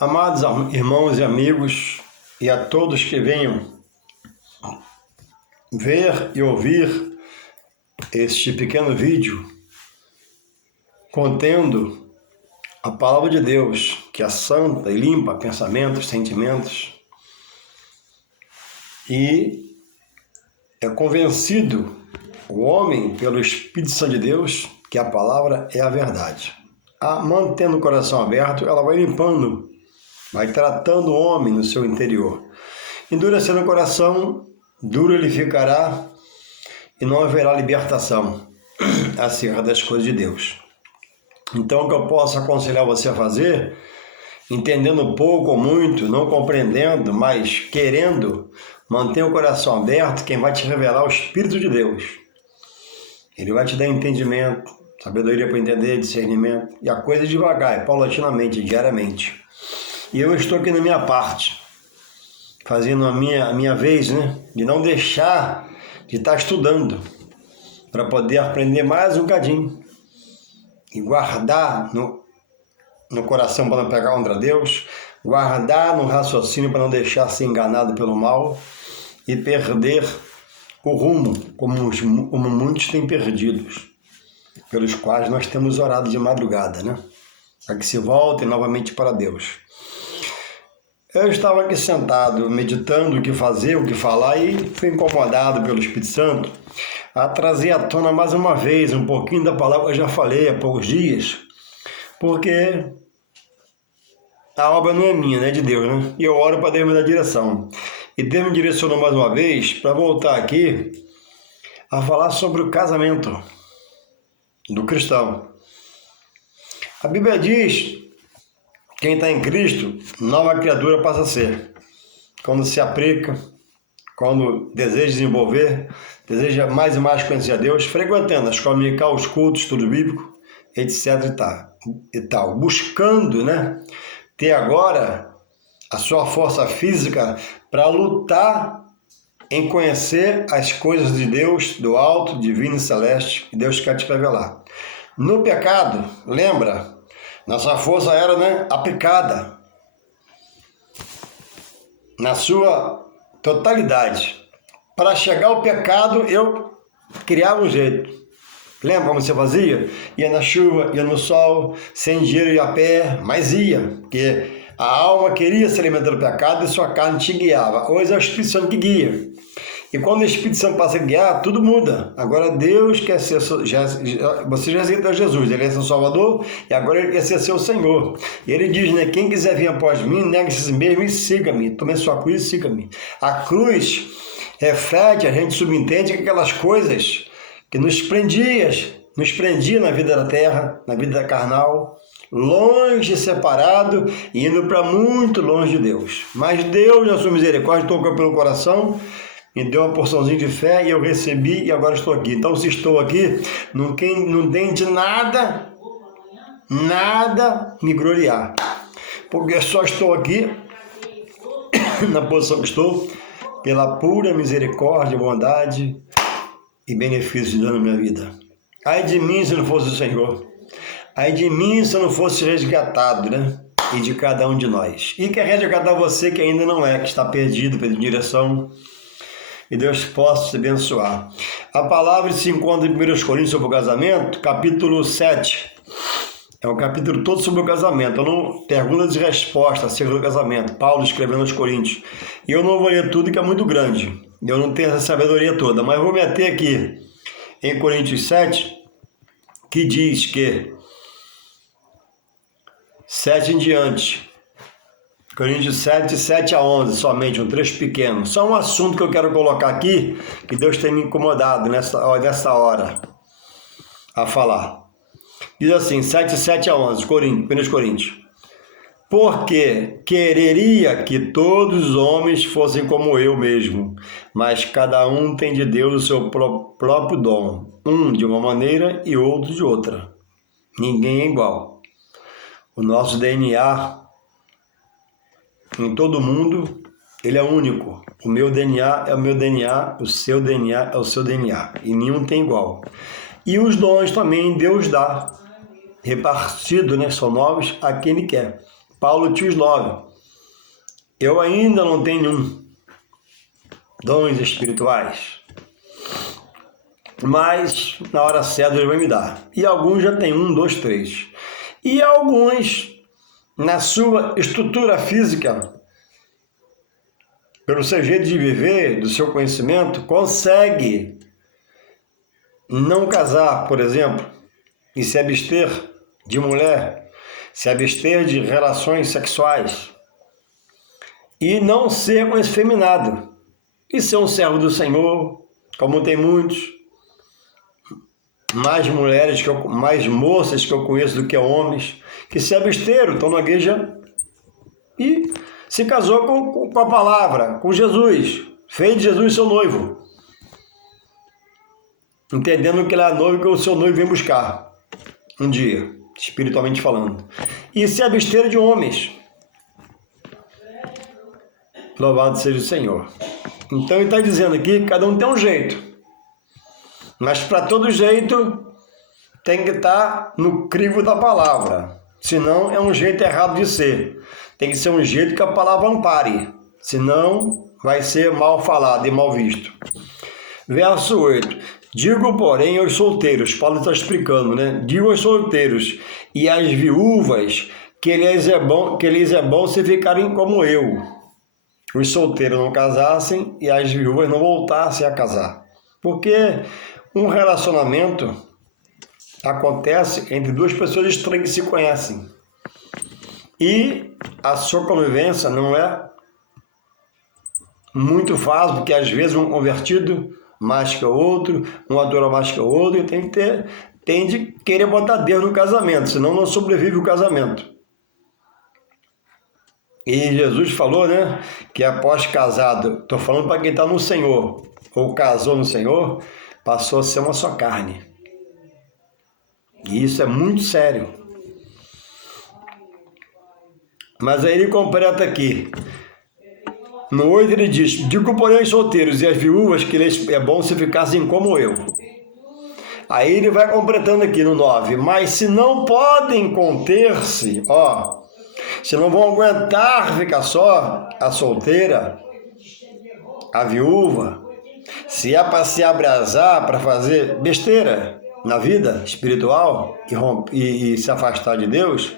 Amados irmãos e amigos, e a todos que venham ver e ouvir este pequeno vídeo contendo a palavra de Deus, que é santa e limpa pensamentos, sentimentos, e é convencido o homem pelo Espírito Santo de Deus que a palavra é a verdade. Mantendo o coração aberto, ela vai limpando, vai tratando o homem no seu interior. Endurecendo o coração, duro ele ficará e não haverá libertação acerca das coisas de Deus. Então, o que eu posso aconselhar você a fazer, entendendo pouco ou muito, não compreendendo, mas querendo, mantenha o coração aberto, quem vai te revelar é o Espírito de Deus. Ele vai te dar entendimento, sabedoria para entender, discernimento, e a coisa devagar, paulatinamente, diariamente. E eu estou aqui na minha parte, fazendo a minha vez, de não deixar de estar estudando, para poder aprender mais um bocadinho e guardar no coração para não pegar contra Deus, guardar no raciocínio para não deixar ser enganado pelo mal e perder o rumo, como muitos têm perdidos, pelos quais nós temos orado de madrugada, para que se voltem novamente para Deus. Eu estava aqui sentado, meditando o que fazer, o que falar, e fui incomodado pelo Espírito Santo a trazer à tona mais uma vez um pouquinho da palavra que eu já falei há poucos dias, porque a obra não é minha, é de Deus, E eu oro para Deus me dar direção. E Deus me direcionou mais uma vez para voltar aqui a falar sobre o casamento do cristão. A Bíblia diz: quem está em Cristo, nova criatura passa a ser. Quando se aplica, quando deseja desenvolver, deseja mais e mais conhecer a Deus, frequentando a escola dominical, os cultos, estudo bíblico, etc. e tal. Buscando, ter agora a sua força física para lutar em conhecer as coisas de Deus, do alto, divino e celeste, que Deus quer te revelar. No pecado, lembra? Nossa força era aplicada na sua totalidade. Para chegar ao pecado, eu criava um jeito. Lembra como você fazia? Ia na chuva, ia no sol, sem dinheiro ia a pé, mas ia, porque a alma queria se alimentar do pecado e sua carne te guiava. Hoje é o Espírito Santo que guia. E quando o Espírito Santo passa a guiar, tudo muda. Agora Deus quer ser, você já aceitou Jesus, Ele é seu Salvador, e agora Ele quer ser seu Senhor. E Ele diz, quem quiser vir após mim, negue-se a si mesmo e siga-me. Tome sua cruz e siga-me. A cruz reflete, a gente subentende que aquelas coisas que nos prendia na vida da terra, na vida carnal, longe, separado, e indo para muito longe de Deus. Mas Deus, na sua misericórdia, tocou pelo coração, me deu uma porçãozinha de fé e eu recebi e agora estou aqui. Então, se estou aqui, não tem de nada me gloriar. Porque só estou aqui, na posição que estou, pela pura misericórdia, bondade e benefício de Deus na minha vida. Ai de mim se não fosse o Senhor. Ai de mim se eu não fosse resgatado, E de cada um de nós. E quer resgatar você que ainda não é, que está perdido, pedindo direção. E Deus possa te abençoar. A palavra se encontra em 1 Coríntios sobre o casamento, capítulo 7. É um capítulo todo sobre o casamento. Perguntas e respostas acerca do casamento. Paulo escrevendo aos Coríntios. E eu não vou ler tudo, que é muito grande. Eu não tenho essa sabedoria toda. Mas vou meter aqui em Coríntios 7, que diz que 7 em diante. Coríntios 7, 7 a 11, somente, um trecho pequeno. Só um assunto que eu quero colocar aqui, que Deus tem me incomodado nessa hora a falar. Diz assim, 7 a 11, 1 Coríntios. Porque quereria que todos os homens fossem como eu mesmo, mas cada um tem de Deus o seu próprio dom, um de uma maneira e outro de outra. Ninguém é igual. O nosso DNA em todo mundo, ele é único. O meu DNA é o meu DNA, o seu DNA é o seu DNA. E nenhum tem igual. E os dons também Deus dá, repartido, são novos a quem Ele quer. Paulo te os 9. Eu ainda não tenho nenhum dons espirituais, mas na hora certa Deus vai me dar. E alguns já tem 1, 2, 3. E alguns, na sua estrutura física, pelo seu jeito de viver, do seu conhecimento, consegue não casar, por exemplo, e se abster de mulher, se abster de relações sexuais e não ser um efeminado e ser um servo do Senhor, como tem muitos, mais mulheres, mais moças que eu conheço do que homens, que se absteram, estão na igreja e se casou com a palavra, com Jesus, fez de Jesus seu noivo, entendendo que ele é a noiva que o seu noivo vem buscar um dia, espiritualmente falando, e se absteram de homens. Louvado seja o Senhor. Então ele está dizendo aqui que cada um tem um jeito, mas para todo jeito tem que estar no crivo da palavra, senão é um jeito errado de ser. Tem que ser um jeito que a palavra ampare, senão vai ser mal falado e mal visto. Verso 8. Digo, porém, aos solteiros, Paulo está explicando, né? Digo aos solteiros e às viúvas que lhes é bom se ficarem como eu. Os solteiros não casassem e as viúvas não voltassem a casar. Porque um relacionamento acontece entre duas pessoas estranhas que se conhecem. E a sua convivência não é muito fácil, porque às vezes um convertido mais que o outro, um adora mais que o outro, e tem de querer botar Deus no casamento, senão não sobrevive o casamento. E Jesus falou, né, que após casado, estou falando para quem está no Senhor, ou casou no Senhor, passou a ser uma só carne. E isso é muito sério. Mas aí ele completa aqui. No 8 ele diz, digo porém aos solteiros e às viúvas que lhes é bom se ficassem como eu. Aí ele vai completando aqui no 9, mas se não podem conter-se, se não vão aguentar ficar só, a solteira, a viúva, se é para se abrasar, para fazer besteira na vida espiritual e se afastar de Deus,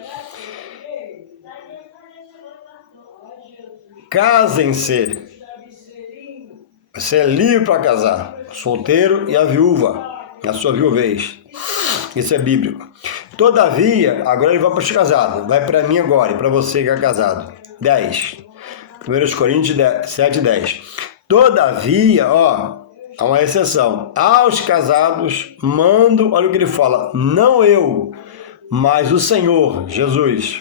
casem-se. Você é livre para casar, solteiro e a viúva, a sua viuvez. Isso é bíblico. Todavia, agora ele vai para os casados. Vai para mim agora e para você que é casado. 10. 1 Coríntios 7, 10. Todavia, há uma exceção. Aos casados mando, olha o que ele fala, não eu, mas o Senhor, Jesus,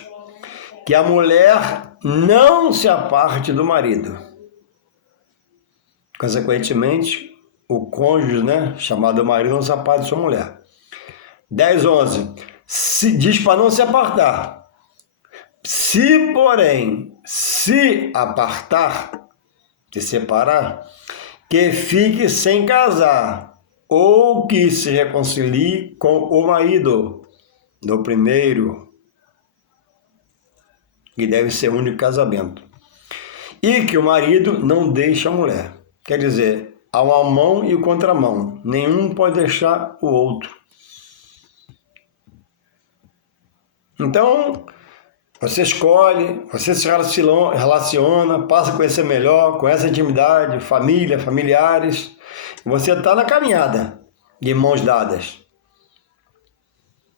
que a mulher não se aparte do marido. Consequentemente, o cônjuge, chamado marido, não se aparte de sua mulher. 10, 11. Diz para não se apartar. Se, porém, se apartar, se separar, que fique sem casar, ou que se reconcilie com o marido do primeiro, que deve ser o único casamento. E que o marido não deixe a mulher. Quer dizer, há uma mão e o contramão. Nenhum pode deixar o outro. Então, você escolhe, você se relaciona, passa a conhecer melhor, conhece a intimidade, família, familiares. Você está na caminhada, de mãos dadas.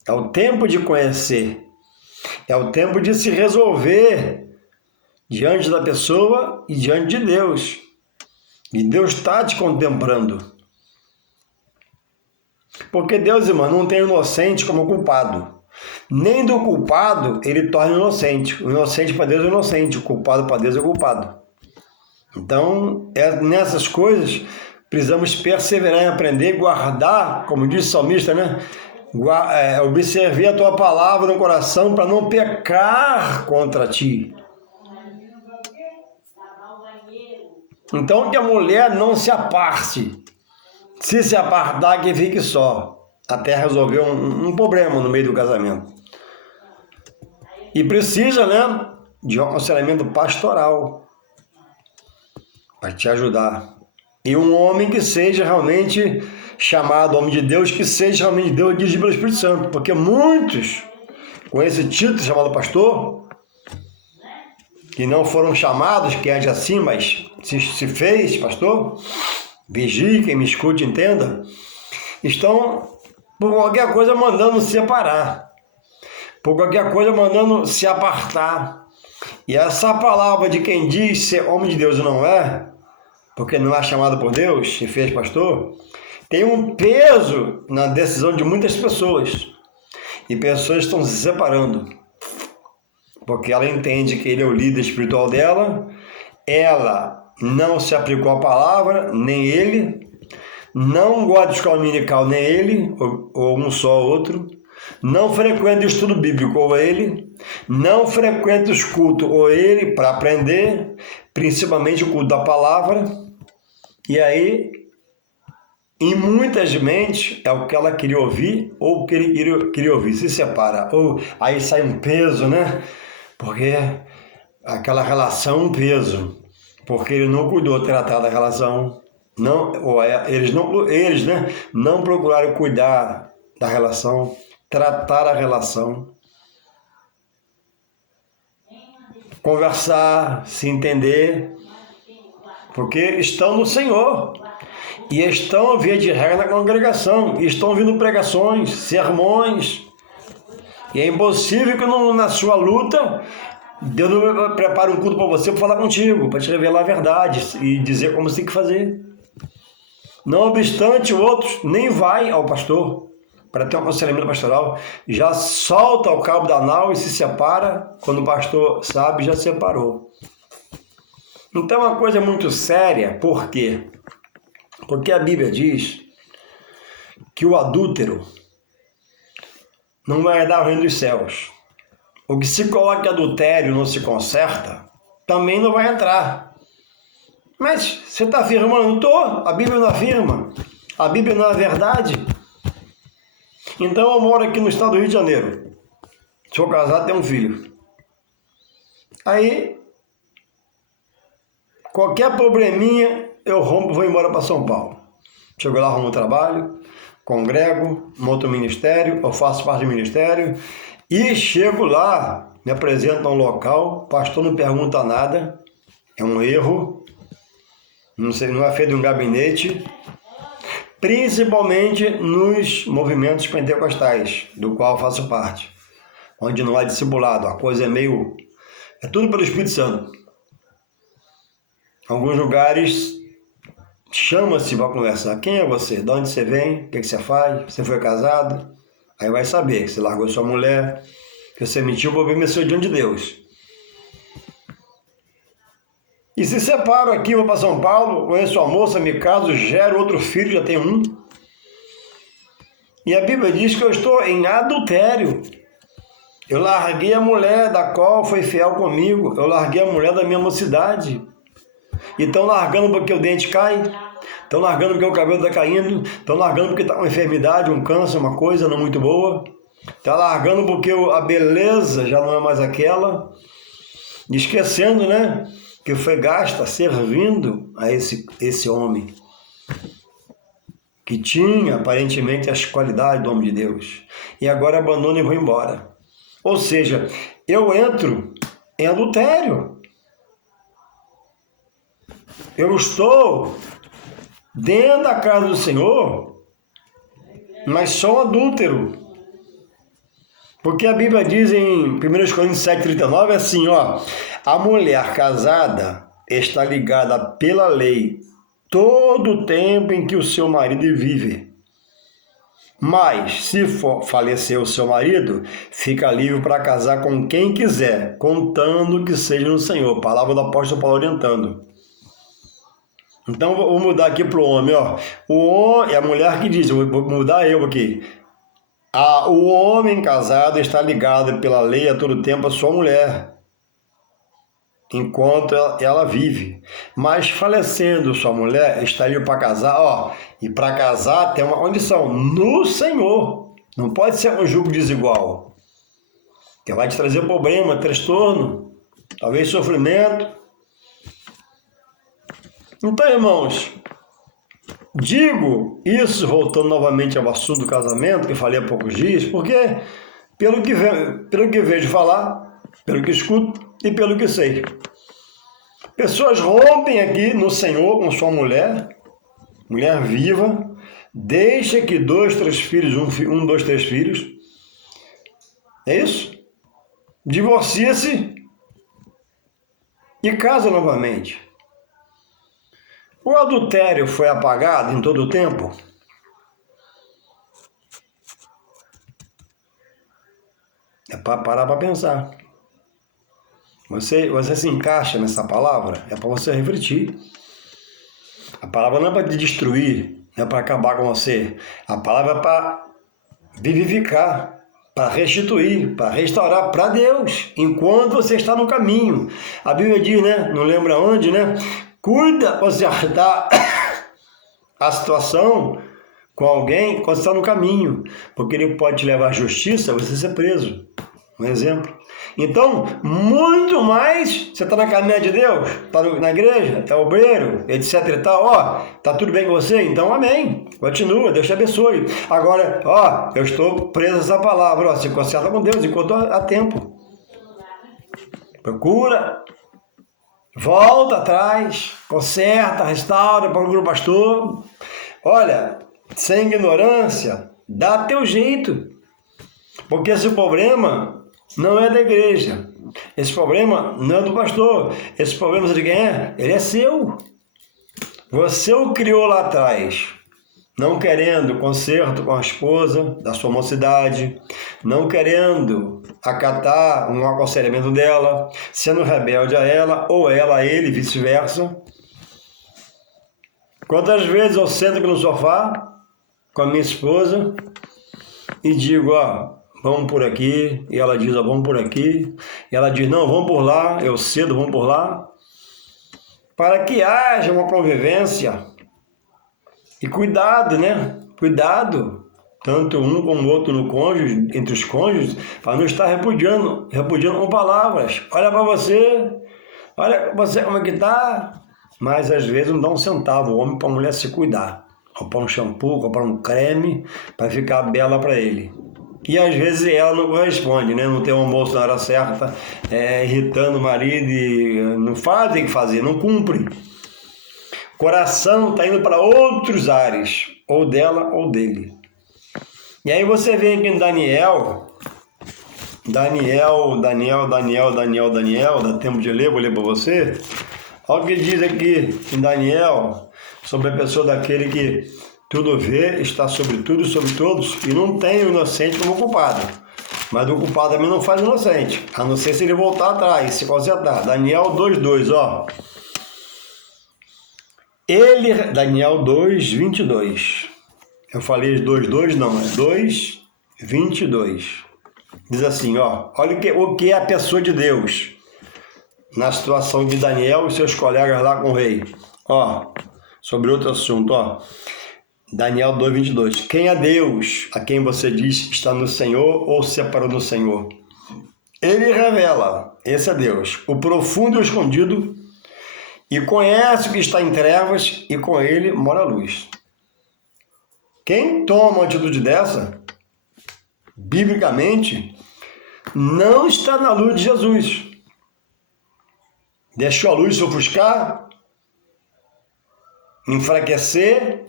É o tempo de conhecer. É o tempo de se resolver diante da pessoa e diante de Deus. E Deus está te contemplando. Porque Deus, irmão, não tem inocente como culpado. Nem do culpado ele torna inocente. O inocente para Deus é inocente, o culpado para Deus é culpado. Então, nessas coisas, precisamos perseverar em aprender, guardar, como diz o salmista, observe a tua palavra no coração para não pecar contra ti. Então, que a mulher não se aparte. Se apartar, que fique só. Até resolver um problema no meio do casamento. E precisa, né, de um aconselhamento pastoral para te ajudar. E um homem que seja realmente chamado homem de Deus, que seja realmente Deus dirigido pelo Espírito Santo. Porque muitos, com esse título chamado pastor, que não foram chamados, que é de assim, mas se fez pastor, vigie, quem me escute entenda, estão por qualquer coisa mandando se separar, por qualquer coisa mandando se apartar. E essa palavra de quem diz ser homem de Deus e não é, porque não é chamado por Deus, se fez pastor, tem um peso na decisão de muitas pessoas. E pessoas estão se separando, porque ela entende que ele é o líder espiritual dela, ela não se aplicou a palavra, nem ele, não gosta de escola dominical, nem ele, ou um só ou outro, não frequenta o estudo bíblico, ou ele, não frequenta os cultos, ou ele, para aprender, principalmente o culto da palavra, e aí, em muitas mentes, é o que ela queria ouvir, ou o que ele queria ouvir, se separa, ou aí sai um peso, né? Porque aquela relação é um peso, porque ele não cuidou de tratar da relação, não, ou eles, né, não procuraram cuidar da relação, tratar a relação, conversar, se entender, porque estão no Senhor e estão, via de regra, na congregação, e estão ouvindo pregações, sermões, e é impossível que na sua luta Deus não prepare um culto para você para falar contigo, para te revelar a verdade e dizer como você tem que fazer. Não obstante, o outro nem vai ao pastor para ter um aconselhamento pastoral, já solta o cabo da nau e se separa, quando o pastor sabe, já separou. Então é uma coisa muito séria, por quê? Porque a Bíblia diz que o adúltero não vai herdar o reino dos céus. O que se coloca em adultério não se conserta, também não vai entrar. Mas você está afirmando? Não estou. A Bíblia não afirma. A Bíblia não é verdade. Então eu moro aqui no estado do Rio de Janeiro. Sou casado, tenho um filho. Aí, qualquer probleminha, eu rompo e vou embora para São Paulo. Chego lá, arrumo trabalho, congrego, monto um ministério, eu faço parte do ministério e chego lá, me apresento a um local, o pastor não pergunta nada, é um erro, não é feito um gabinete, principalmente nos movimentos pentecostais, do qual eu faço parte, onde não há discipulado, a coisa é tudo pelo Espírito Santo. Em alguns lugares chama-se para conversar. Quem é você? De onde você vem? O que você faz? Você foi casado? Aí vai saber que você largou sua mulher, que você mentiu para obedecer diante de Deus. E se separo aqui, vou para São Paulo, conheço uma moça, me caso, gero outro filho, já tenho um. E a Bíblia diz que eu estou em adultério. Eu larguei a mulher da qual foi fiel comigo. Eu larguei a mulher da minha mocidade. E estão largando porque o dente cai. Estão largando porque o cabelo está caindo. Estão largando porque está com uma enfermidade, um câncer, uma coisa não muito boa. Está largando porque a beleza já não é mais aquela. Esquecendo, né? Que foi gasta servindo a esse homem. Que tinha aparentemente as qualidades do homem de Deus. E agora abandona e vou embora. Ou seja, eu entro em adultério. Eu estou dentro da casa do Senhor, mas sou um adúltero. Porque a Bíblia diz em 1 Coríntios 7,39 assim, ó, a mulher casada está ligada pela lei todo o tempo em que o seu marido vive. Mas, se falecer o seu marido, fica livre para casar com quem quiser, contando que seja no Senhor. Palavra do apóstolo Paulo orientando. Então, vou mudar aqui para o homem, ó. O homem, é a mulher que diz, vou mudar eu aqui. O homem casado está ligado pela lei a todo tempo à sua mulher, enquanto ela vive. Mas falecendo sua mulher, está livre para casar, ó. E para casar tem uma condição, no Senhor. Não pode ser um jugo desigual. que vai te trazer problema, transtorno, talvez sofrimento. Então, irmãos, digo isso, voltando novamente ao assunto do casamento, que falei há poucos dias, porque pelo que vejo falar, pelo que escuto e pelo que sei, pessoas rompem aqui no Senhor com sua mulher viva, deixa que 2, 3 filhos, 2, 3 filhos, é isso? Divorcia-se e casa novamente. O adultério foi apagado em todo o tempo? É para parar para pensar. Você se encaixa nessa palavra? É para você refletir. A palavra não é para te destruir, não é para acabar com você. A palavra é para vivificar, para restituir, para restaurar para Deus, enquanto você está no caminho. A Bíblia diz, né? Não lembra onde, né? Cuida você está a situação com alguém quando você está no caminho, porque ele pode te levar à justiça, você ser preso. Um exemplo. Então, muito mais, você está na caminhada de Deus, está na igreja, é obreiro, etc e tal, ó, tá tudo bem com você? Então, amém. Continua, Deus te abençoe. Agora, ó, eu estou preso a essa palavra, ó, se conserta com Deus enquanto há tempo. Procura, volta atrás, conserta, restaura, procura o pastor. Olha, sem ignorância, dá teu jeito. Porque esse problema não é da igreja. Esse problema não é do pastor. Esse problema de quem é? Ele é seu. Você o criou lá atrás, não querendo conserto com a esposa da sua mocidade, não querendo acatar um aconselhamento dela, sendo rebelde a ela, ou ela a ele, vice-versa. Quantas vezes eu sento aqui no sofá com a minha esposa e digo, ó, vamos por aqui, e ela diz, ó, vamos por aqui, e ela diz, não, vamos por lá, eu cedo, vamos por lá, para que haja uma convivência. E cuidado, né? Cuidado, tanto um como o outro no cônjuge, entre os cônjuges, para não estar repudiando com palavras. Olha para você, olha você como é que tá. Mas às vezes não dá um centavo o homem para a mulher se cuidar. Comprar um shampoo, comprar um creme para ficar bela para ele. E às vezes ela não corresponde, né? Não tem um almoço na hora certa, irritando o marido e não faz o que fazer, não cumpre. O coração está indo para outros ares, ou dela ou dele. E aí você vê aqui em Daniel, dá tempo de ler, vou ler para você. Olha o que diz aqui em Daniel, sobre a pessoa daquele que tudo vê, está sobre tudo e sobre todos, e não tem o inocente como culpado. Mas o culpado também não faz inocente, a não ser se ele voltar atrás, se consertar. Daniel 2:2, ó. Daniel 2:22. Eu falei 2:2, não, é 2:22. Diz assim, ó, olha o que é a pessoa de Deus na situação de Daniel e seus colegas lá com o rei. Ó, sobre outro assunto, ó. Daniel 2:22. Quem é Deus, a quem você diz está no Senhor ou separou no Senhor? Ele revela, esse é Deus, o profundo e o escondido, e conhece o que está em trevas, e com ele mora a luz. Quem toma uma atitude dessa, biblicamente, não está na luz de Jesus. Deixou a luz se ofuscar, enfraquecer,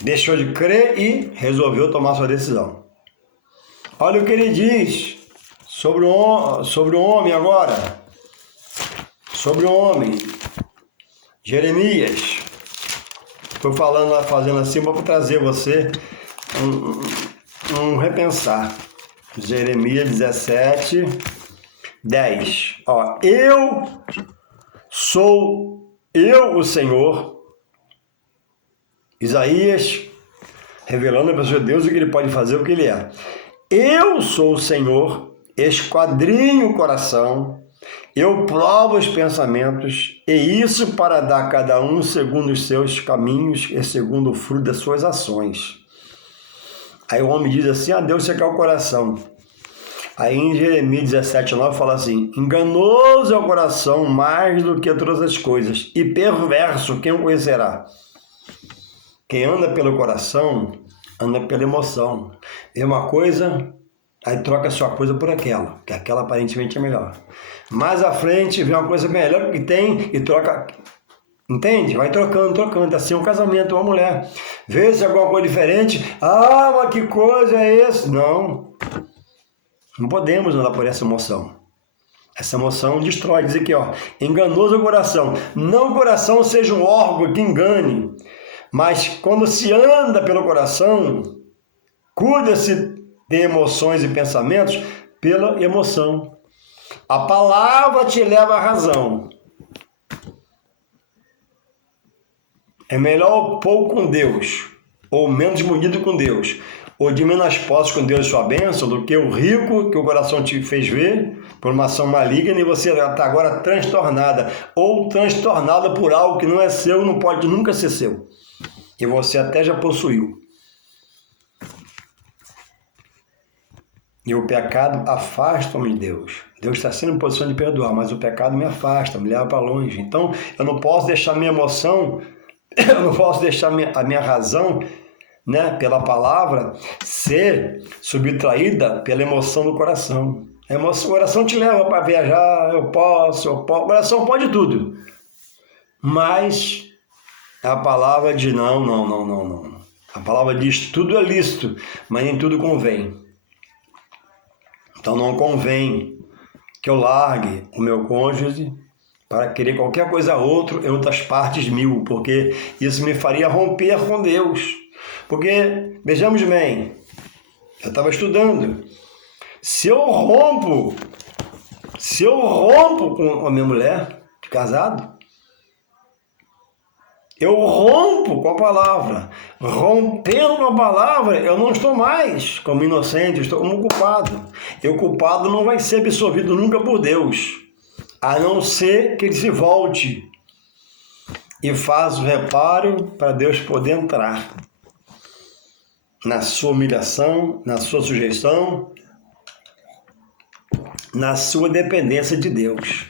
deixou de crer e resolveu tomar sua decisão. Olha o que ele diz sobre o homem agora. Sobre o homem. Jeremias. Estou falando, fazendo assim para trazer você um repensar. Jeremias 17:10. Ó, eu sou o Senhor. Isaías, revelando a pessoa de Deus o que ele pode fazer, o que ele é. Eu sou o Senhor, esquadrinho o coração, eu provo os pensamentos, e isso para dar a cada um segundo os seus caminhos e segundo o fruto das suas ações. Aí o homem diz assim, Deus, você quer o coração. Aí em Jeremias 17:9 fala assim: enganoso é o coração mais do que todas as coisas, e perverso, quem o conhecerá? Quem anda pelo coração, anda pela emoção. Vê uma coisa, aí troca a sua coisa por aquela, que aquela aparentemente é melhor. Mais à frente, vê uma coisa melhor que tem e troca. Entende? Vai trocando. Assim é um casamento, uma mulher. Vê se é alguma coisa diferente. Ah, mas que coisa é essa? Não. Não podemos andar por essa emoção. Essa emoção destrói. Diz aqui, ó. Enganoso é o coração. Não o coração seja um órgão que engane. Mas quando se anda pelo coração, cuida-se de emoções e pensamentos pela emoção. A palavra te leva à razão. É melhor pouco com Deus, ou menos munido com Deus, ou de menos posse com Deus e sua bênção, do que o rico que o coração te fez ver por uma ação maligna e você está agora transtornada, ou transtornada por algo que não é seu, não pode nunca ser seu. E você até já possuiu. E o pecado afasta-me de Deus. Deus está sendo em posição de perdoar, mas o pecado me afasta, me leva para longe. Então, eu não posso deixar minha emoção, eu não posso deixar a minha razão, né, pela palavra, ser subtraída pela emoção do coração. O coração te leva para viajar, eu posso. O coração pode tudo. Mas a palavra diz não. A palavra diz tudo é lícito, mas nem tudo convém. Então não convém que eu largue o meu cônjuge para querer qualquer coisa outro em outras partes mil, porque isso me faria romper com Deus. Porque, vejamos bem, eu estava estudando, se eu rompo com a minha mulher, de casado, eu rompo com a palavra. Rompendo com a palavra, eu não estou mais como inocente, eu estou como culpado. E o culpado não vai ser absolvido nunca por Deus, a não ser que ele se volte e faça o reparo para Deus poder entrar na sua humilhação, na sua sujeição, na sua dependência de Deus.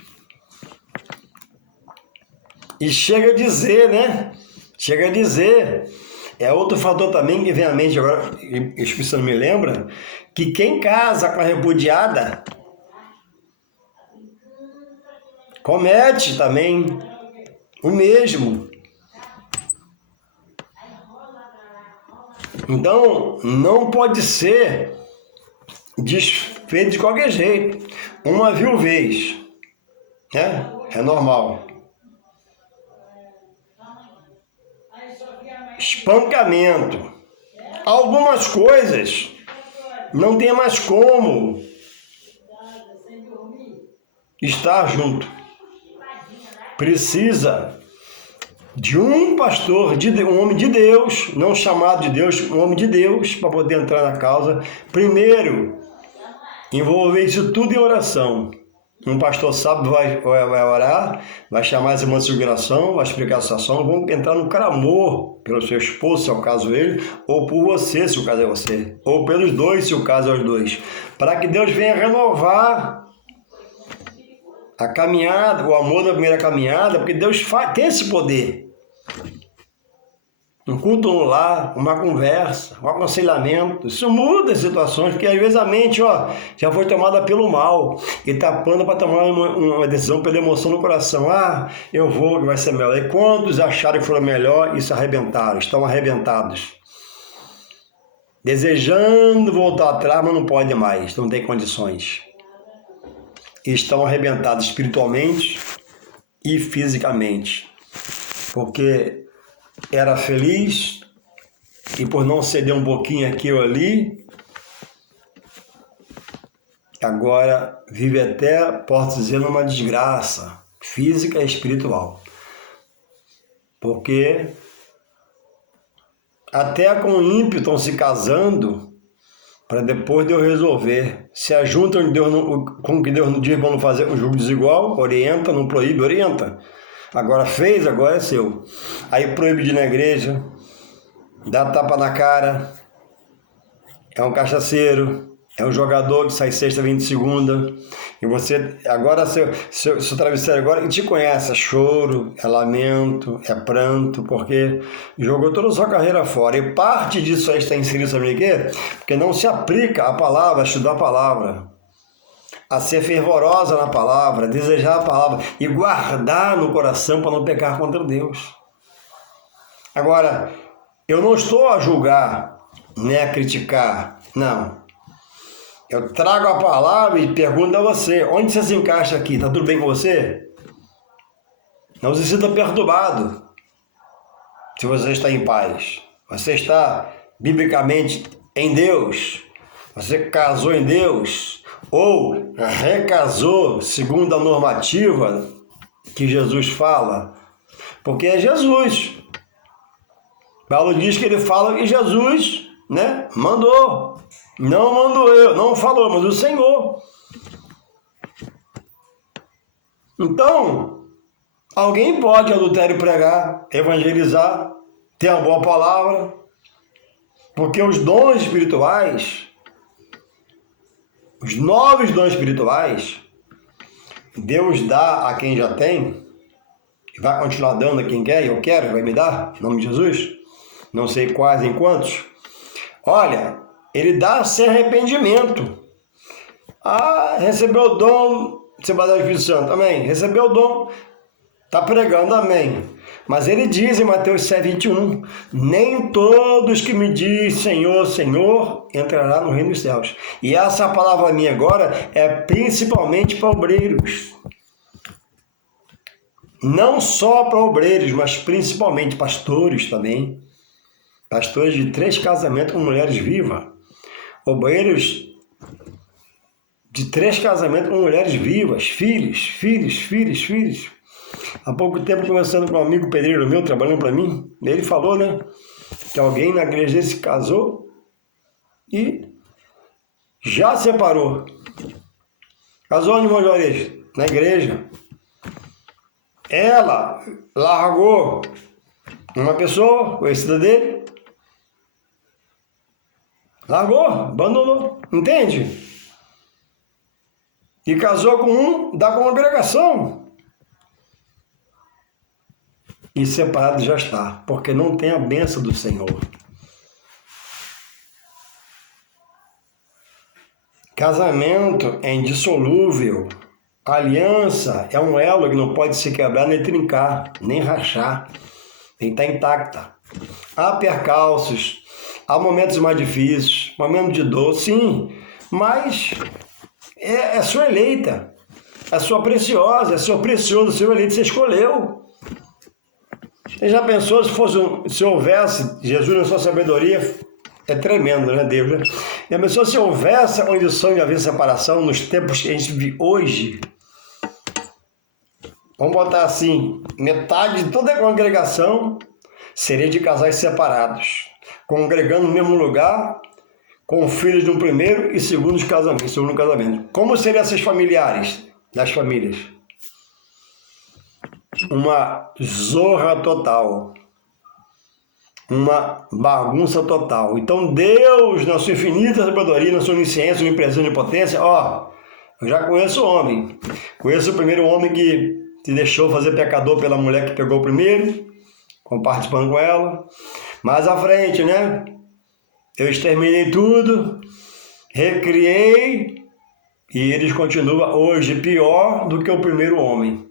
E chega a dizer, né? É outro fator também que vem à mente agora, o Espírito Santo me lembra, que quem casa com a repudiada comete também o mesmo. Então, não pode ser desfeito de qualquer jeito. Uma viuvez, né? É normal. Espancamento. Algumas coisas não tem mais como estar junto. Precisa de um pastor, um homem de Deus, não chamado de Deus, um homem de Deus, para poder entrar na causa. Primeiro, envolver isso tudo em oração. Um pastor sábio vai orar, vai chamar as irmãs de oração, vai explicar a situação, vão entrar no clamor pelo seu esposo, se é o caso dele, ou por você, se o caso é você, ou pelos dois, se o caso é os dois, para que Deus venha renovar a caminhada, o amor da primeira caminhada, porque Deus tem esse poder. Um culto no lar, uma conversa, um aconselhamento, isso muda as situações, porque às vezes a mente já foi tomada pelo mal e tapando para tomar uma decisão pela emoção no coração. Eu vou, que vai ser melhor. E quantos acharam que foram melhor e se arrebentaram, estão arrebentados. Desejando voltar atrás, mas não pode mais, não tem condições. Estão arrebentados espiritualmente e fisicamente, porque era feliz e por não ceder um pouquinho aqui ou ali, agora vive até, posso dizer, numa desgraça física e espiritual. Porque até com o ímpio estão se casando para depois Deus resolver. Se ajuntam com o que Deus não diz para não fazer o julgo desigual, orienta, não proíbe, orienta. Agora fez, agora é seu. Aí proíbe de ir na igreja, dá tapa na cara, é um cachaceiro, É um jogador que sai sexta, vem de segunda. E você, agora, seu travesseiro agora, te conhece, é choro, é lamento, é pranto, porque jogou toda a sua carreira fora. E parte disso aí está inserido, sabe o quê? Porque não se aplica a palavra, a estudar a palavra, a ser fervorosa na palavra, desejar a palavra e guardar no coração para não pecar contra Deus. Agora, eu não estou a julgar, nem a criticar, não. Eu trago a palavra e pergunto a você, onde você se encaixa aqui? Está tudo bem com você? Não se sinta perturbado se você está em paz. Você está biblicamente em Deus. Você casou em Deus ou recasou segundo a normativa que Jesus fala. Porque é Jesus. Paulo diz que ele fala que Jesus, né, mandou. Não mandou eu, não falou, mas o Senhor. Então, alguém pode adultério pregar, evangelizar, ter uma boa palavra, porque os dons espirituais, os novos dons espirituais, Deus dá a quem já tem, e vai continuar dando a quem quer, eu quero, vai me dar, em nome de Jesus, não sei quais em quantos. Olha, ele dá sem arrependimento. Ah, recebeu o dom, você vai dar o Espírito Santo, amém. Recebeu o dom, está pregando, amém. Mas ele diz em Mateus 7:21, nem todos que me dizem Senhor, Senhor, entrará no reino dos céus. E essa palavra minha agora é principalmente para obreiros. Não só para obreiros, mas principalmente pastores também. Pastores de 3 casamentos com mulheres vivas. Obreiros de 3 casamentos com mulheres vivas, filhos. Há pouco tempo, conversando com um amigo pedreiro meu, trabalhando para mim, ele falou, né, que alguém na igreja dele se casou e já separou. Casou onde, irmão Juarez? Na igreja. Ela largou uma pessoa conhecida dele, largou, abandonou, entende? E casou com um da congregação. E separado já está, porque não tem a bênção do Senhor. Casamento é indissolúvel. Aliança é um elo que não pode se quebrar, nem trincar, nem rachar. Tem que estar intacta. Há percalços, há momentos mais difíceis, momentos de dor, sim, mas é sua eleita, é sua preciosa, é seu precioso, seu eleito, você escolheu. Você já pensou se houvesse Jesus na sua sabedoria? É tremendo, né, Deus? Né? Já pensou se houvesse a condição de haver separação nos tempos que a gente vive hoje? Vamos botar assim, metade de toda a congregação seria de casais separados, congregando no mesmo lugar, com filhos de um primeiro e segundo casamento. Como seriam esses familiares das famílias? Uma zorra total, uma bagunça total. Então Deus, na sua infinita sabedoria, na sua onisciência, na presença de potência, eu já conheço o homem. Conheço o primeiro homem que se deixou fazer pecador pela mulher que pegou o primeiro, participando com ela. Mais à frente, né? Eu exterminei tudo, recriei, e eles continuam hoje pior do que o primeiro homem.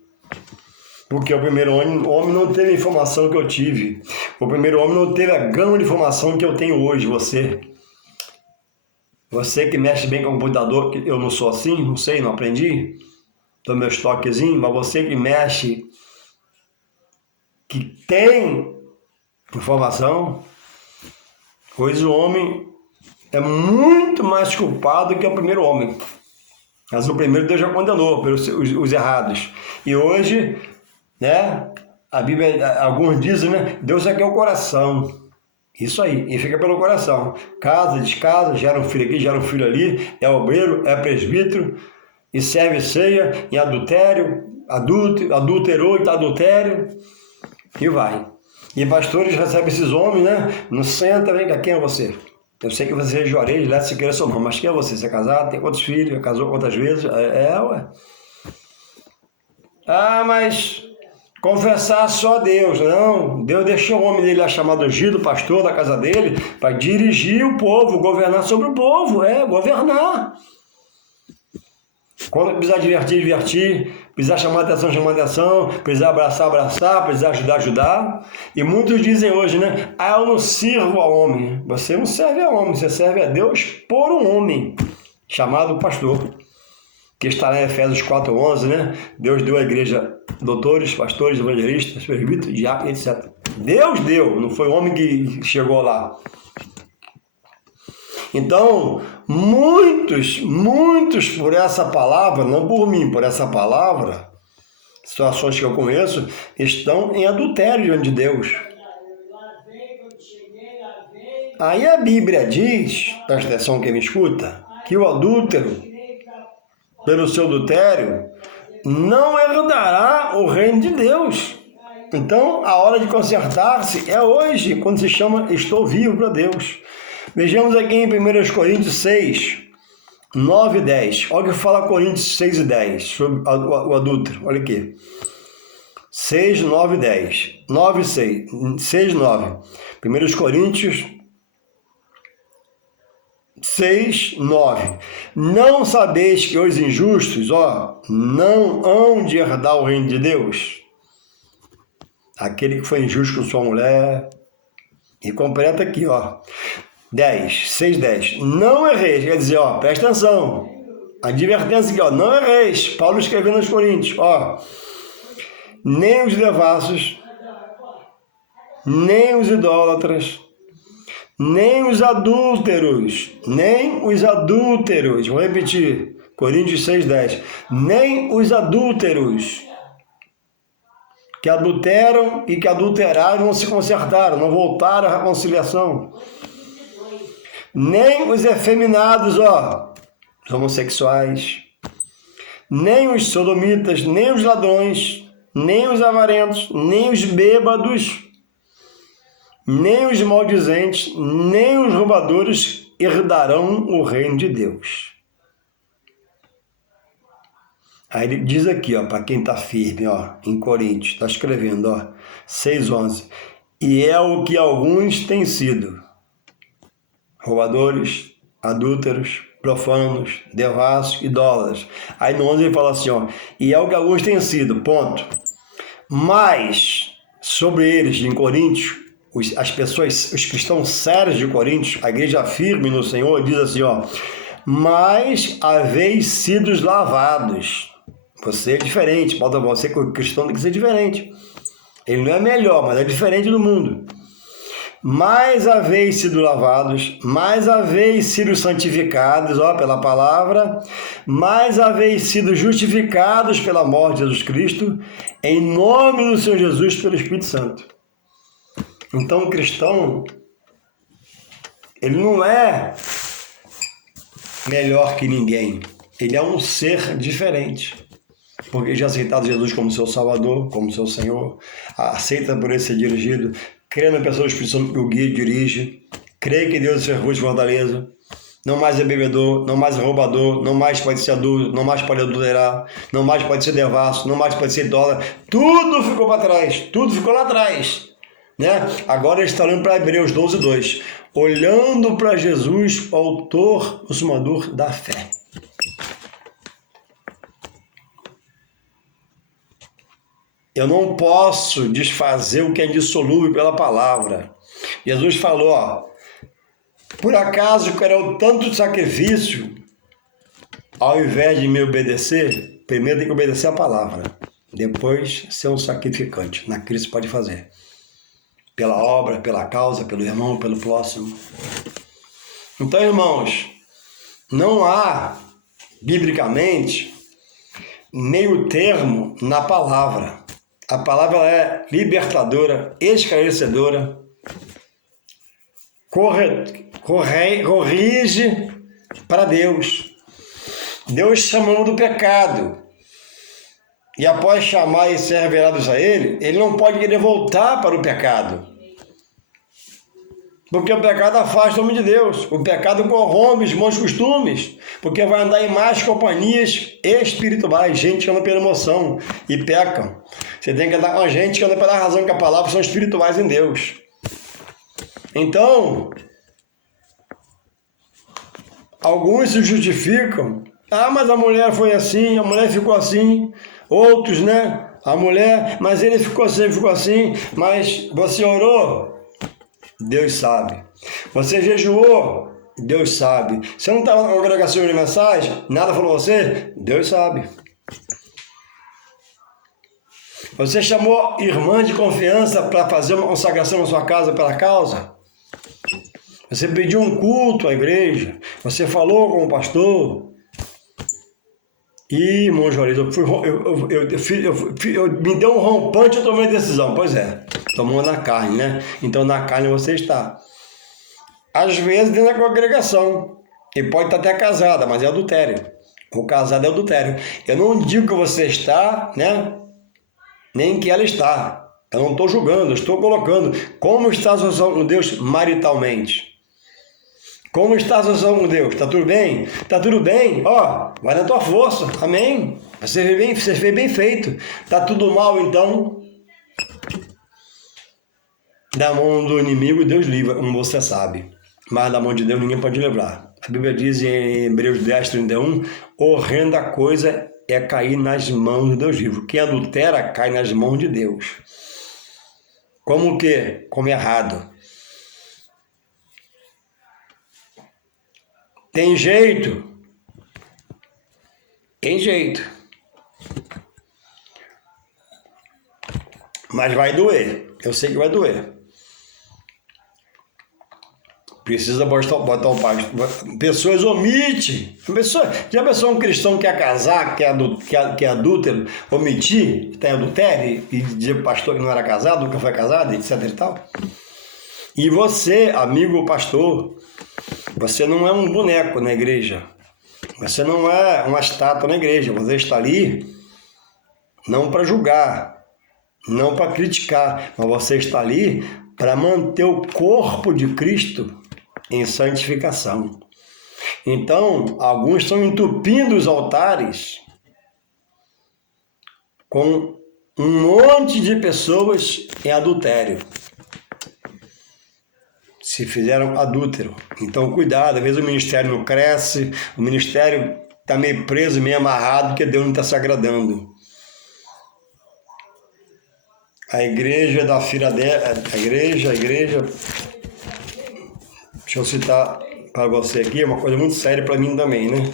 Porque o primeiro homem não teve a informação que eu tive. O primeiro homem não teve a gama de informação que eu tenho hoje, você. Você que mexe bem com o computador, eu não sou assim, não sei, não aprendi. Dou meus toquezinhos, mas você que mexe, que tem informação, pois o homem é muito mais culpado que o primeiro homem. Mas o primeiro Deus já condenou pelos os errados. E hoje, né, a Bíblia, alguns dizem, né, Deus quer o coração. Isso aí, e fica pelo coração. Casa, descasa, gera um filho aqui, gera um filho ali, é obreiro, é presbítero, e serve ceia em adultério, adulterou e está adultério, e vai. E pastores recebem esses homens, né? Não senta, vem cá, quem é você? Eu sei que você é Juarez, Leto, se queira seu nome, mas quem é você? Você é casado? Tem quantos filhos? Já casou quantas vezes? Ué. Ah, mas confessar só a Deus. Não, Deus deixou o homem dele lá chamado ungido, pastor da casa dele, para dirigir o povo, governar sobre o povo. Governar. Quando precisar divertir, divertir. Precisar chamar atenção, chamar atenção. Precisar abraçar, abraçar. Precisar ajudar, ajudar. E muitos dizem hoje, né? Ah, eu não sirvo ao homem. Você não serve ao homem, você serve a Deus por um homem, chamado pastor. Que está lá em Efésios 4:11, né? Deus deu à igreja doutores, pastores, evangelistas, presbíteros, diáconos, etc. Deus deu, não foi o homem que chegou lá. Então, muitos por essa palavra, não por mim, por essa palavra, situações que eu conheço, estão em adultério diante de Deus. Aí a Bíblia diz, presta atenção quem me escuta, que o adúltero, pelo seu adultério, não herdará o reino de Deus. Então, a hora de consertar-se é hoje, quando se chama Estou Vivo para Deus. Vejamos aqui em 1 Coríntios 6, 9 e 10. Olha o que fala Coríntios 6 e 10 sobre o adúltero. Olha aqui. 6, 9 e 10. 9 e 6. 6, 9. 1 Coríntios 6, 9. Não sabeis que os injustos, não hão de herdar o reino de Deus? Aquele que foi injusto com sua mulher. E completa aqui, 10, 6, 10. Não erreis, quer dizer, presta atenção. Advertência aqui, não erreis. Paulo escrevendo aos Coríntios, nem os devassos, nem os idólatras, nem os adúlteros, vou repetir, Coríntios 6, 10, nem os adúlteros, que adulteram e que adulteraram não se consertaram, não voltaram à reconciliação, nem os efeminados, os homossexuais, nem os sodomitas, nem os ladrões, nem os avarentos, nem os bêbados, nem os maldizentes, nem os roubadores herdarão o reino de Deus. Aí ele diz aqui, para quem está firme, em Coríntios, está escrevendo, 6:11. E é o que alguns têm sido: roubadores, adúlteros, profanos, devassos, idólatras. Aí no 11 ele fala assim, e é o que alguns têm sido, ponto. Mas sobre eles, em Coríntios, as pessoas, os cristãos sérios de Coríntios, a igreja firme no Senhor, diz assim, mas haveis sido lavados. Você é diferente, você cristão tem que ser diferente. Ele não é melhor, mas é diferente do mundo. Mais haveis sido lavados, mais haveis sido santificados, pela palavra, mais haveis sido justificados pela morte de Jesus Cristo, em nome do Senhor Jesus, pelo Espírito Santo. Então, o cristão, ele não é melhor que ninguém, ele é um ser diferente. Porque já aceitado Jesus como seu Salvador, como seu Senhor, aceita por ele ser dirigido, crê na pessoa do Espírito Santo que o guia e dirige, crê que Deus é seu de fortaleza, não mais é bebedor, não mais é roubador, não mais pode ser adulto, não mais pode adulterar, não mais pode ser devasso, não mais pode ser idólatra, tudo ficou para trás, tudo ficou lá atrás, né? Agora ele está olhando para Hebreus 12:2, olhando para Jesus, o autor, consumador da fé. Eu não posso desfazer o que é indissolúvel pela palavra. Jesus falou, por acaso quero tanto sacrifício, ao invés de me obedecer, primeiro tem que obedecer a palavra, depois ser um sacrificante. Na Cristo pode fazer. Pela obra, pela causa, pelo irmão, pelo próximo. Então, irmãos, não há, biblicamente, meio termo na palavra. A palavra é libertadora, esclarecedora, corrige para Deus. Deus chamou do pecado. E após chamar e ser revelados a ele não pode querer voltar para o pecado. Porque o pecado afasta o homem de Deus. O pecado corrompe os bons costumes. Porque vai andar em más companhias espirituais. Gente que anda pela emoção e pecam. Você tem que andar com a gente que anda pela razão, que a palavra são espirituais em Deus. Então, alguns se justificam. Ah, mas a mulher foi assim, a mulher ficou assim. Outros, né? A mulher, mas ele ficou assim. Mas você orou? Deus sabe. Você jejuou? Deus sabe. Você não estava na congregação de mensagem? Nada falou você? Deus sabe. Você chamou irmã de confiança para fazer uma consagração na sua casa pela causa? Você pediu um culto à igreja? Você falou com o pastor? Ih, irmão Juarez, me deu um rompante, eu tomei a decisão. Pois é, tomou na carne, né? Então na carne você está. Às vezes dentro da congregação. E pode estar até casada, mas é adultério. O casado é adultério. Eu não digo que você está, né? Nem que ela está. Eu não estou julgando, eu estou colocando. Como está a situação com Deus maritalmente? Como está a situação com Deus? Está tudo bem? Está tudo bem? Ó, vai na tua força. Amém? Você fez bem feito. Está tudo mal, então? Da mão do inimigo, Deus livra, como você sabe. Mas da mão de Deus ninguém pode livrar. A Bíblia diz em Hebreus 10, 31, horrenda coisa é cair nas mãos de Deus vivo. Quem adultera cai nas mãos de Deus. Como o quê? Como errado. Tem jeito? Tem jeito. Mas vai doer. Eu sei que vai doer. Precisa botar o pai. Pessoas omitem. Já pensou um cristão que quer casar, que é adúltero, omitir, que tem adultério, e dizer para o pastor que não era casado, nunca foi casado, etc e tal? E você, amigo pastor, você não é um boneco na igreja. Você não é uma estátua na igreja. Você está ali não para julgar, não para criticar, mas você está ali para manter o corpo de Cristo em santificação. Então, alguns estão entupindo os altares com um monte de pessoas em adultério. Se fizeram adúltero. Então, cuidado, às vezes o ministério não cresce, o ministério está meio preso, meio amarrado, porque Deus não está se agradando. A igreja da Filadélfia, a igreja, deixa eu citar para você aqui, é uma coisa muito séria para mim também, né?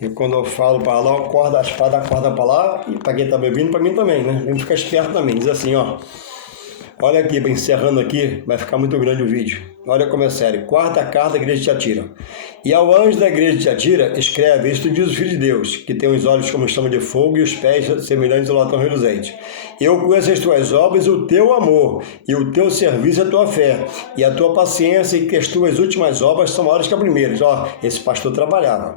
E quando eu falo para lá, eu corto a espada, corta para lá, e para quem está bebendo, para mim também, né? Tem que ficar esperto também. Diz assim, ó. Olha aqui, encerrando aqui, vai ficar muito grande o vídeo. Olha como é sério. Quarta carta da igreja de Tiatira. E ao anjo da igreja de Tiatira, escreve: isto diz o Filho de Deus, que tem os olhos como chama de fogo e os pés semelhantes ao latão reluzente. Eu conheço as tuas obras, o teu amor, e o teu serviço e a tua fé, e a tua paciência, e que as tuas últimas obras são maiores que as primeiras. Ó, esse pastor trabalhava.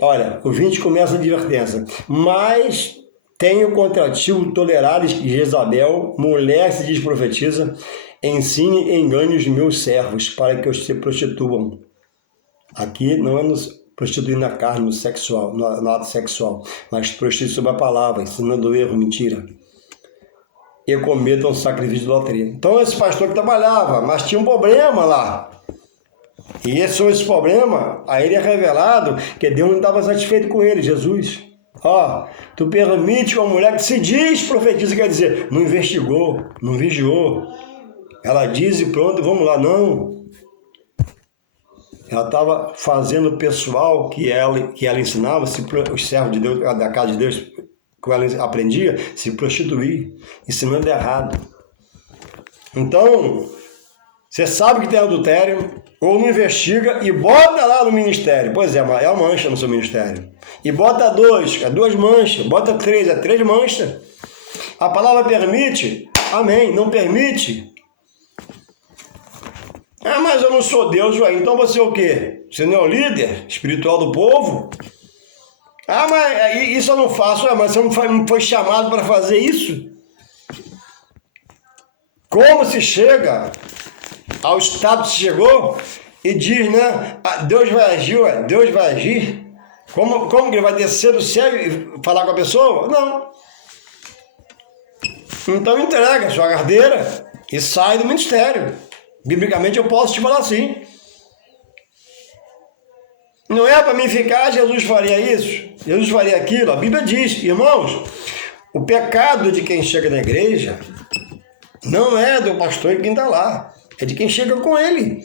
Olha, o 20 começa a advertência. Mas tenho contra ti o tolerares que Jezabel, mulher que se diz profetiza, ensine e engane os meus servos para que os se prostituam. Aqui não é nos prostituir na carne, no sexual, no ato sexual, mas prostituir sobre a palavra, ensinando o erro, mentira. E cometam sacrifício de idolatria. Então esse pastor que trabalhava, mas tinha um problema lá. E esse problema, aí ele é revelado que Deus não estava satisfeito com ele, Jesus. Ó, tu permite uma mulher que se diz profetiza, quer dizer, não investigou, não vigiou. Ela diz e pronto, vamos lá. Não. Ela estava fazendo o pessoal que ela ensinava, os servos de Deus, da casa de Deus, que ela aprendia, se prostituir, ensinando errado. Então, você sabe que tem adultério, ou não investiga e bota lá no ministério. Pois é uma mancha no seu ministério. E bota duas manchas, bota três, é 3 manchas. A palavra permite? Amém. Não permite? Ah, mas eu não sou Deus, ué. Então você é o quê? Você não é o líder espiritual do povo? Ah, mas isso eu não faço, ué, mas você não foi chamado para fazer isso? Como se chega ao estado que chegou e diz, né? Deus vai agir, ué, Deus vai agir. Como que ele vai descer do céu e falar com a pessoa? Não. Então entrega a sua carteira e sai do ministério. Biblicamente eu posso te falar assim. Não é para mim ficar, Jesus faria isso, Jesus faria aquilo. A Bíblia diz, irmãos, o pecado de quem chega na igreja não é do pastor e quem está lá, é de quem chega com ele.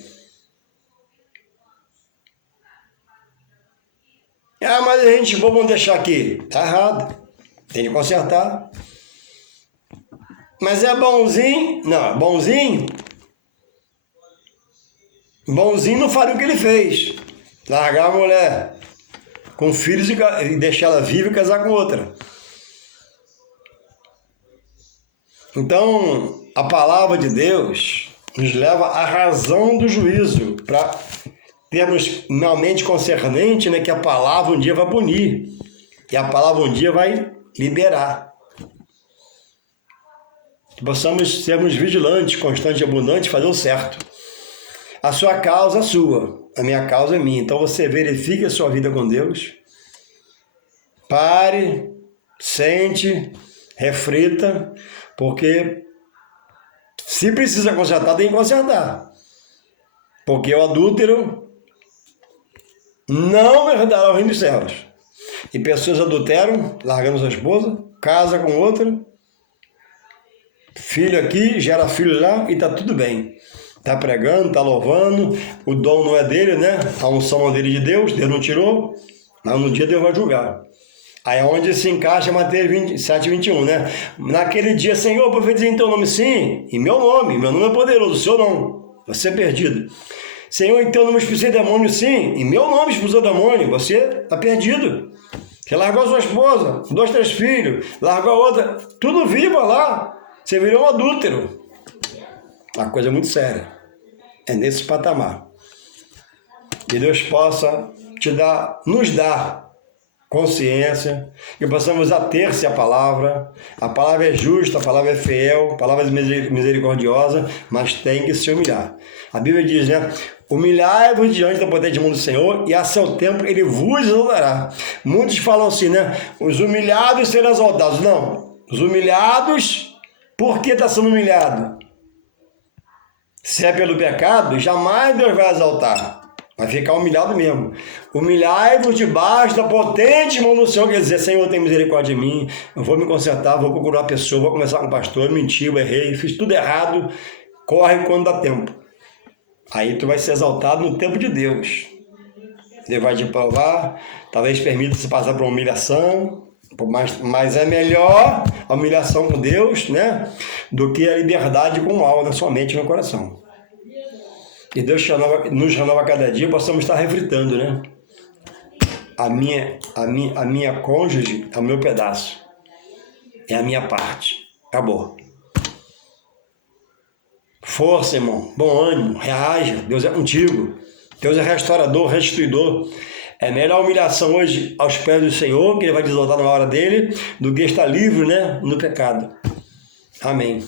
Ah, mas a gente, vamos deixar aqui. Está errado, tem que consertar. Mas é bonzinho? Não, bonzinho não faria o que ele fez. Largar a mulher com filhos e deixar ela viva e casar com outra. Então, a palavra de Deus nos leva à razão do juízo, para termos na mente concernente, né, que a palavra um dia vai punir, e a palavra um dia vai liberar. Que possamos sermos vigilantes, constantes e abundantes, fazer o certo. A sua causa é sua, a minha causa é minha. Então você verifique a sua vida com Deus, pare, sente, reflita, porque se precisa consertar, tem que consertar. Porque o adúltero não herdará o reino dos céus. E pessoas adulteram, largando sua esposa, casa com outra, filho aqui, gera filho lá e tá tudo bem. Tá pregando, tá louvando, o dom não é dele, né? A unção é dele de Deus não tirou, mas no dia Deus vai julgar. Aí é onde se encaixa Mateus 27, 21, né? Naquele dia, Senhor, profetizei em teu nome, sim, em meu nome é poderoso, o seu não, você é perdido. Senhor, em teu nome expulsei demônio, sim, em meu nome expulsou demônio, você está perdido. Você largou a sua esposa, 2, 3 filhos, largou a outra, tudo viva lá, você virou um adúltero. Uma coisa muito séria. É nesse patamar. Que Deus possa nos dar consciência, que possamos ater-se à palavra. A palavra é justa, a palavra é fiel, a palavra é misericordiosa, mas tem que se humilhar. A Bíblia diz, né? Humilhai-vos diante da potente mão do Senhor, e a seu tempo ele vos exaltará. Muitos falam assim, né? Os humilhados serão exaltados. Não. Os humilhados, por que está sendo humilhado? Se é pelo pecado, jamais Deus vai exaltar. Vai ficar humilhado mesmo. Humilhai-vos debaixo da potente mão do Senhor. Quer dizer, Senhor, tem misericórdia de mim. Eu vou me consertar, vou procurar a pessoa, vou conversar com o pastor. Menti, eu errei, fiz tudo errado. Corre quando dá tempo. Aí tu vai ser exaltado no tempo de Deus. Ele vai te provar. Talvez permita se passar por uma humilhação. Mas é melhor a humilhação com Deus, né, do que a liberdade com o mal na sua mente e no coração. E Deus nos renova cada dia, possamos estar refletindo, né? A minha cônjuge é o meu pedaço, é a minha parte. Acabou. Força, irmão, bom ânimo, reaja. Deus é contigo. Deus é restaurador, restituidor. É melhor a humilhação hoje aos pés do Senhor, que Ele vai te exaltar na hora dele, do que estar livre, né, no pecado. Amém.